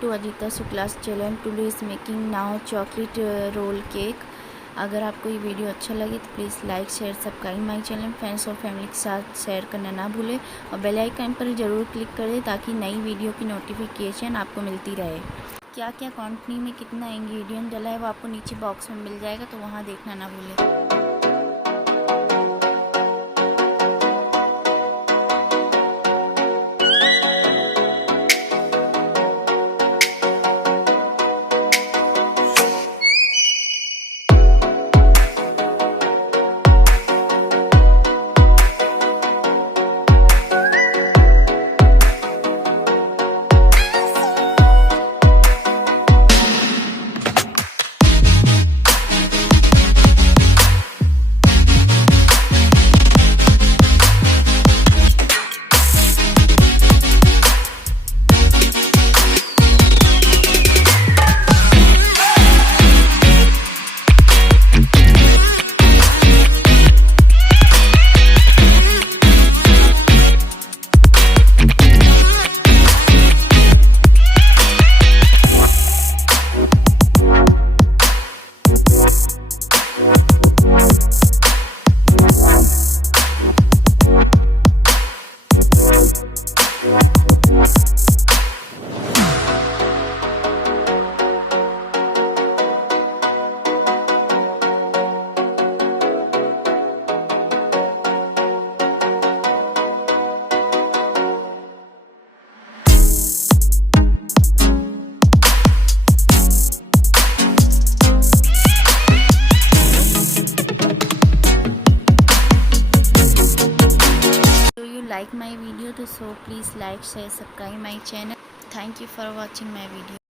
to AJITA class challenge. Today is making now chocolate roll cake. अगर आपको ये video अच्छा लगे तो please like share subscribe my channel. Friends और फैमिली के साथ शेयर करना ना भूलें और बेल आइकन पर ज़रूर क्लिक कर दें ताकि नई वीडियो की नोटिफिकेशन आपको मिलती रहे। क्या क्या क्वांटिटी में कितना इंग्रेडिएंट डला है वो आपको नीचे बॉक्स में मिल जाएगा, तो वहाँ देखना ना भूलें। Like my video, so please like, share, subscribe my channel. Thank you for watching my video.